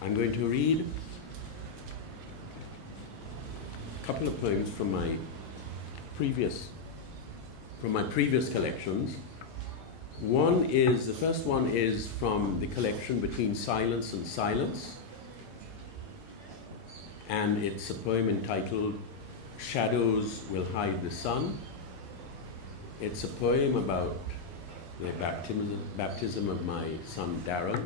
I'm going to read a couple of poems from my previous collections. The first one is from the collection Between Silence and Silence, and it's a poem entitled Shadows Will Hide the Sun. It's a poem about the baptism of my son Darren.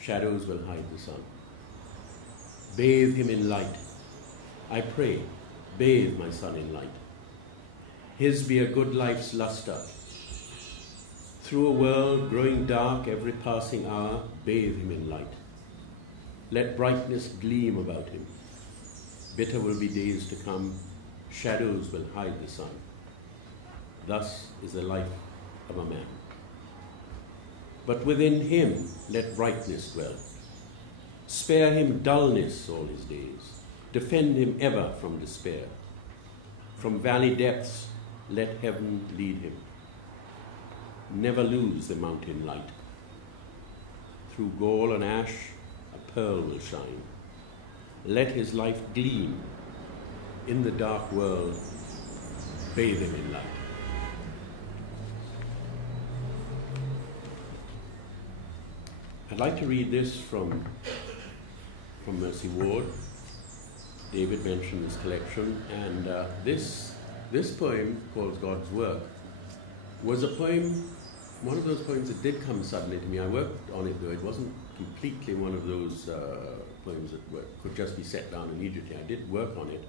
Shadows will hide the sun. Bathe him in light. I pray, bathe my son in light. His be a good life's lustre. Through a world growing dark every passing hour, bathe him in light. Let brightness gleam about him. Bitter will be days to come. Shadows will hide the sun. Thus is the life of a man. But within him let brightness dwell. Spare him dullness all his days. Defend him ever from despair. From valley depths let heaven lead him. Never lose the mountain light. Through gall and ash a pearl will shine. Let his life gleam. In the dark world, bathe him in light. I'd like to read this from Mercy Ward. David mentioned this collection, and this poem, called God's Work, was a poem, one of those poems that did come suddenly to me. I worked on it, though. It wasn't completely one of those poems that could just be set down immediately. I did work on it,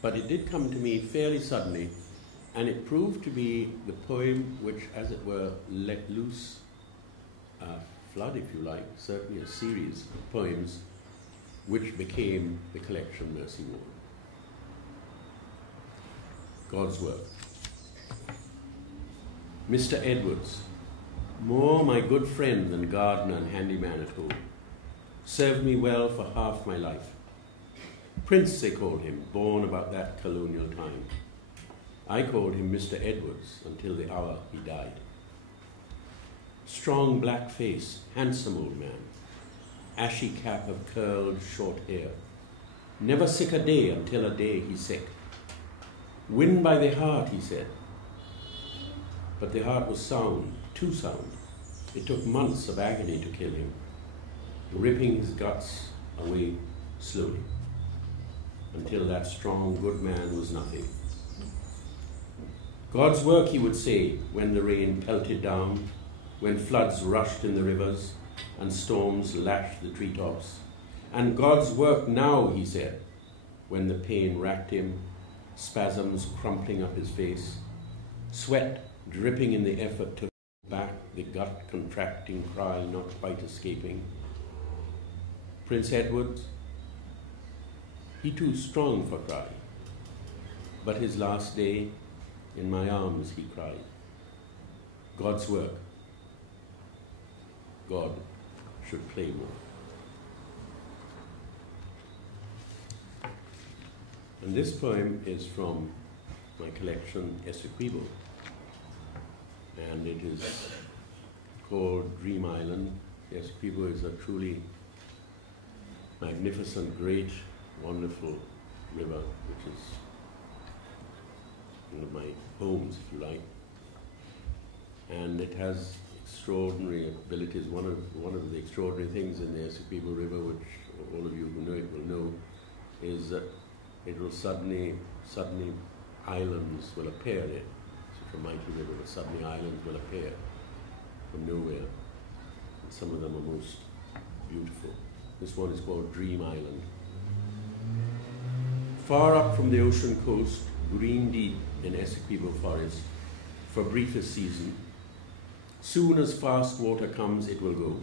but it did come to me fairly suddenly, and it proved to be the poem which, as it were, let loose flood, if you like, certainly a series of poems which became the collection Mercy Ward. God's Work. Mr. Edwards, more my good friend than gardener and handyman at home, served me well for half my life. Prince they called him, born about that colonial time. I called him Mr. Edwards until the hour he died. Strong black face, handsome old man, ashy cap of curled short hair. Never sick a day until a day he sick. Win by the heart, he said. But the heart was sound, too sound. It took months of agony to kill him, ripping his guts away slowly, until that strong, good man was nothing. God's work, he would say, when the rain pelted down, when floods rushed in the rivers and storms lashed the treetops. And God's work now, he said, when the pain racked him, spasms crumpling up his face, sweat dripping in the effort to hold back the gut-contracting cry not quite escaping. Prince Edward, he too strong for cry, but his last day in my arms he cried. God's work. God should play more. And this poem is from my collection Essequibo, and it is called Dream Island. Essequibo is a truly magnificent, great, wonderful river, which is one of my homes, if you like. And it has extraordinary abilities. One of the extraordinary things in the Essequibo River, which all of you who know it will know, is that it will suddenly islands will appear there. Such a mighty river, but suddenly islands will appear from nowhere. And some of them are most beautiful. This one is called Dream Island. Far up from the ocean coast, green deep in Essequibo forest, for briefest season, soon as fast water comes, it will go.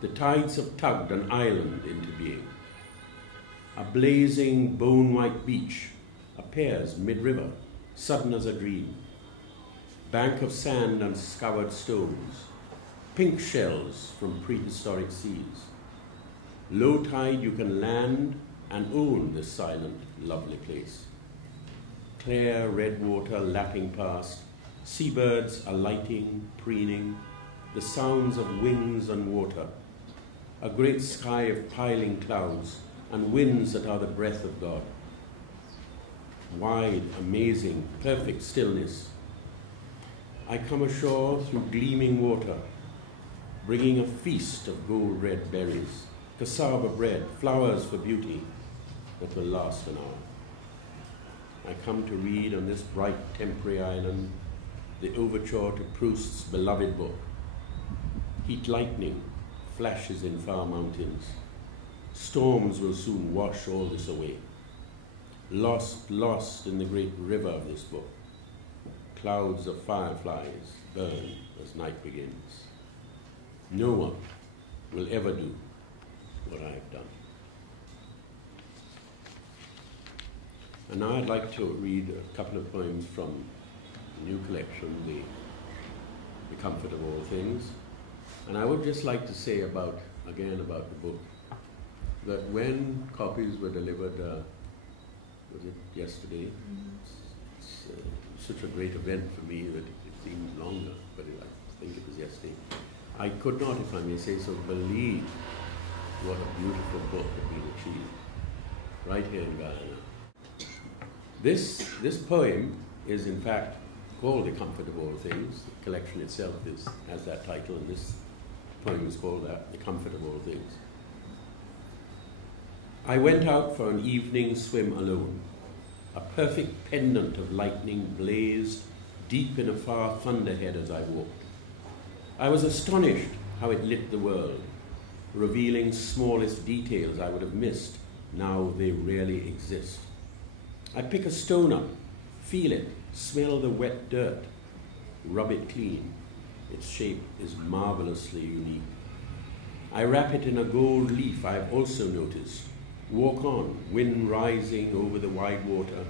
The tides have tugged an island into being. A blazing, bone-white beach appears mid-river, sudden as a dream. Bank of sand and scoured stones, pink shells from prehistoric seas. Low tide, you can land and own this silent, lovely place. Clear red water lapping past, seabirds alighting, preening, the sounds of wings and water. a great sky of piling clouds, and winds that are the breath of God. Wide, amazing, perfect stillness. I come ashore through gleaming water, bringing a feast of gold-red berries, cassava bread, flowers for beauty that will last an hour. I come to read on this bright temporary island the overture to Proust's beloved book. Heat lightning flashes in far mountains. Storms will soon wash all this away. Lost, lost in the great river of this book. Clouds of fireflies burn as night begins. No one will ever do what I have done. And now I'd like to read a couple of poems from the new collection, The Comfort of All Things. And I would just like to say about the book, that when copies were delivered, was it yesterday? It's such a great event for me that it seemed longer, but I think it was yesterday. I could not, if I may say so, believe what a beautiful book had been achieved right here in Guyana. This poem is in fact called The Comfort of All Things. The collection itself has that title, and this poem is called that, The Comfort of All Things. I went out for an evening swim alone. A perfect pendant of lightning blazed deep in a far thunderhead as I walked. I was astonished how it lit the world, revealing smallest details I would have missed. Now they really exist. I pick a stone up, feel it, smell the wet dirt, rub it clean. Its shape is marvelously unique. I wrap it in a gold leaf I've also noticed. Walk on, wind rising over the wide water,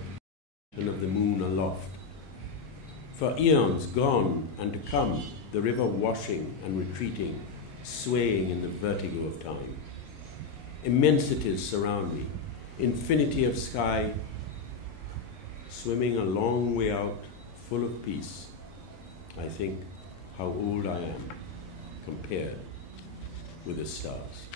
and of the moon aloft. For eons gone and to come, the river washing and retreating, swaying in the vertigo of time. Immensities surround me, infinity of sky, swimming a long way out, full of peace. I think how old I am compared with the stars.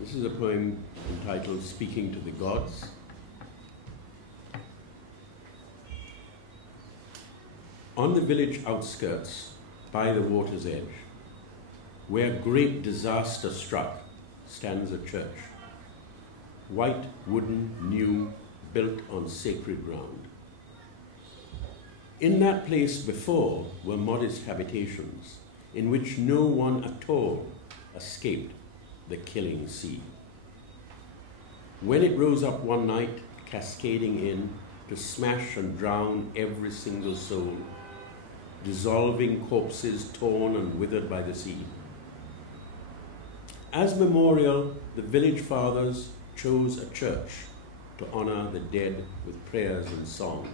This is a poem entitled Speaking to the Gods. On the village outskirts, by the water's edge, where great disaster struck, stands a church. White, wooden, new, built on sacred ground. In that place before were modest habitations, in which no one at all escaped the killing sea. When it rose up one night, cascading in to smash and drown every single soul, dissolving corpses torn and withered by the sea. As memorial, the village fathers chose a church to honor the dead with prayers and song,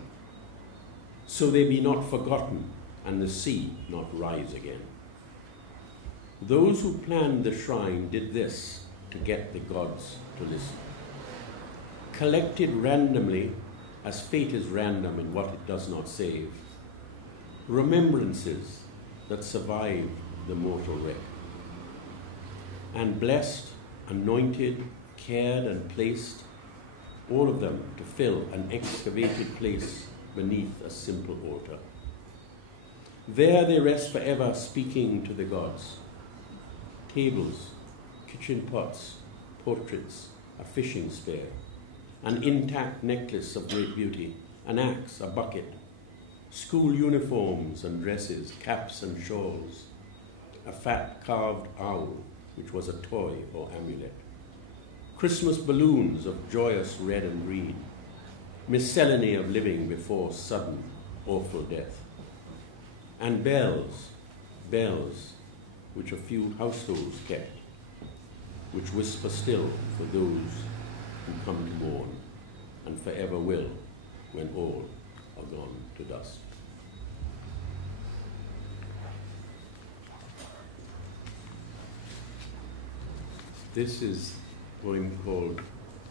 so they be not forgotten and the sea not rise again. Those who planned the shrine did this to get the gods to listen. Collected randomly, as fate is random in what it does not save, remembrances that survive the mortal wreck. And blessed, anointed, cared and placed, all of them to fill an excavated place beneath a simple altar. There they rest forever, speaking to the gods. Tables, kitchen pots, portraits, a fishing spear, an intact necklace of great beauty, an axe, a bucket, school uniforms and dresses, caps and shawls, a fat carved owl, which was a toy or amulet, Christmas balloons of joyous red and green, miscellany of living before sudden, awful death, and bells, which a few households kept, which whisper still for those who come to mourn, and forever will, when all are gone to dust. This is a poem called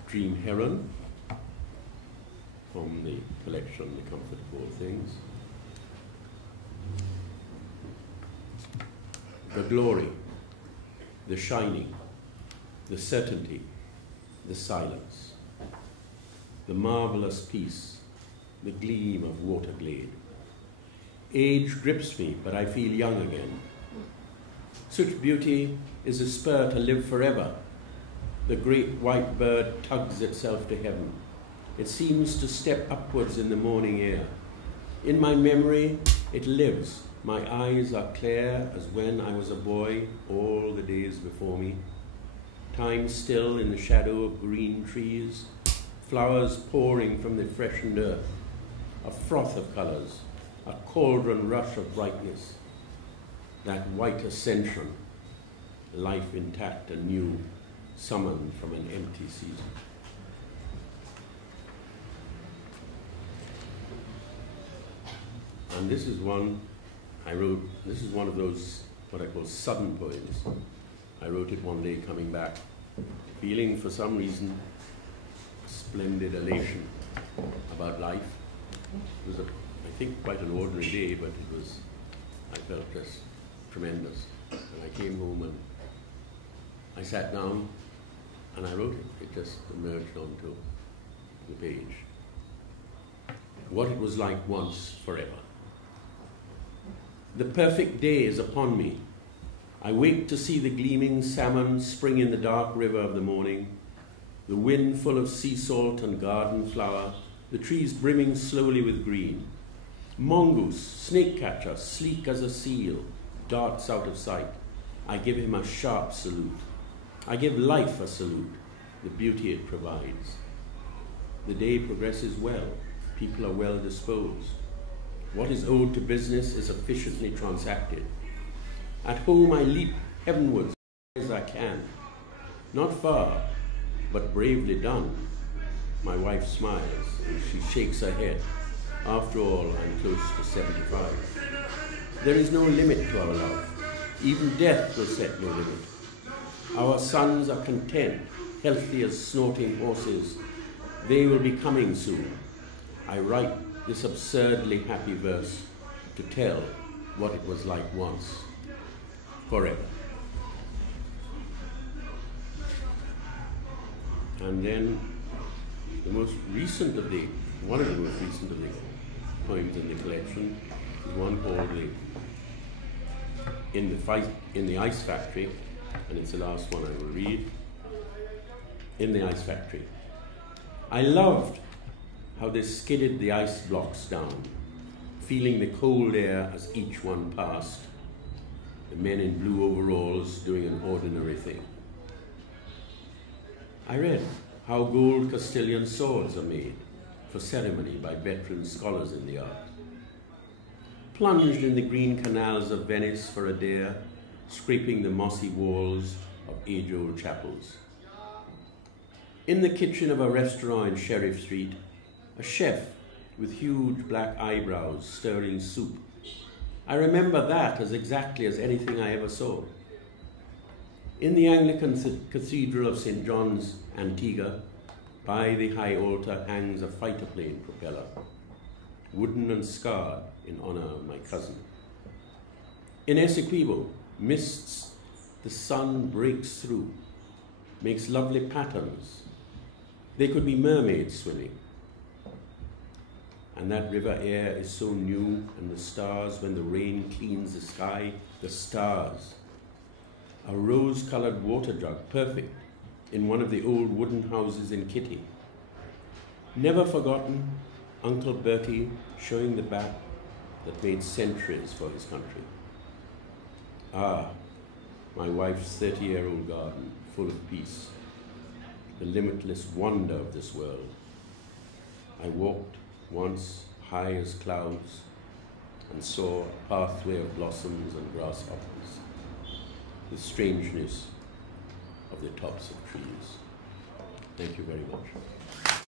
Dream Heron, from the collection The Comfort of All Things. the glory, the shining, the certainty, the silence, the marvelous peace, the gleam of water glade. Age grips me, but I feel young again. Such beauty is a spur to live forever. The great white bird tugs itself to heaven. It seems to step upwards in the morning air. In my memory, it lives. My eyes are clear as when I was a boy, all the days before me. Time still in the shadow of green trees, flowers pouring from the freshened earth, a froth of colors, a cauldron rush of brightness, that white ascension, life intact and new, summoned from an empty season. And this is one I wrote, this is one of those, what I call sudden poems. I wrote it one day coming back, feeling for some reason splendid elation about life. It was, I think, quite an ordinary day, but it was, I felt just tremendous. And I came home and I sat down and I wrote it. It just emerged onto the page. What it was like once, forever. The perfect day is upon me. I wake to see the gleaming salmon spring in the dark river of the morning, the wind full of sea salt and garden flower, the trees brimming slowly with green. Mongoose, snake catcher, sleek as a seal, darts out of sight. I give him a sharp salute. I give life a salute, the beauty it provides. The day progresses well. People are well disposed. What is owed to business is efficiently transacted. At home I leap heavenwards as I can. Not far, but bravely done. My wife smiles and she shakes her head. After all, I'm close to 75. There is no limit to our love. Even death will set no limit. Our sons are content, healthy as snorting horses. They will be coming soon. I write this absurdly happy verse to tell what it was like once, forever. And then the most recent of the, one of the most recent of the poems in the collection is one called In the Ice Factory, and it's the last one I will read. In the Ice Factory. I loved how they skidded the ice blocks down, feeling the cold air as each one passed, the men in blue overalls doing an ordinary thing. I read how gold Castilian swords are made for ceremony by veteran scholars in the art. Plunged in the green canals of Venice for a dare, scraping the mossy walls of age-old chapels. In the kitchen of a restaurant in Sheriff Street, a chef with huge black eyebrows stirring soup. I remember that as exactly as anything I ever saw. In the Anglican Cathedral of St. John's, Antigua, by the high altar hangs a fighter plane propeller, wooden and scarred in honor of my cousin. In Essequibo, mists, the sun breaks through, makes lovely patterns. They could be mermaids swimming. And that river air is so new, and the stars, when the rain cleans the sky, the stars. A rose-colored water jug, perfect, in one of the old wooden houses in Kitty. Never forgotten, Uncle Bertie showing the bat that made centuries for his country. Ah, my wife's 30-year-old garden, full of peace, the limitless wonder of this world. I walked once high as clouds and saw a pathway of blossoms and grasshoppers, the strangeness of the tops of trees. Thank you very much.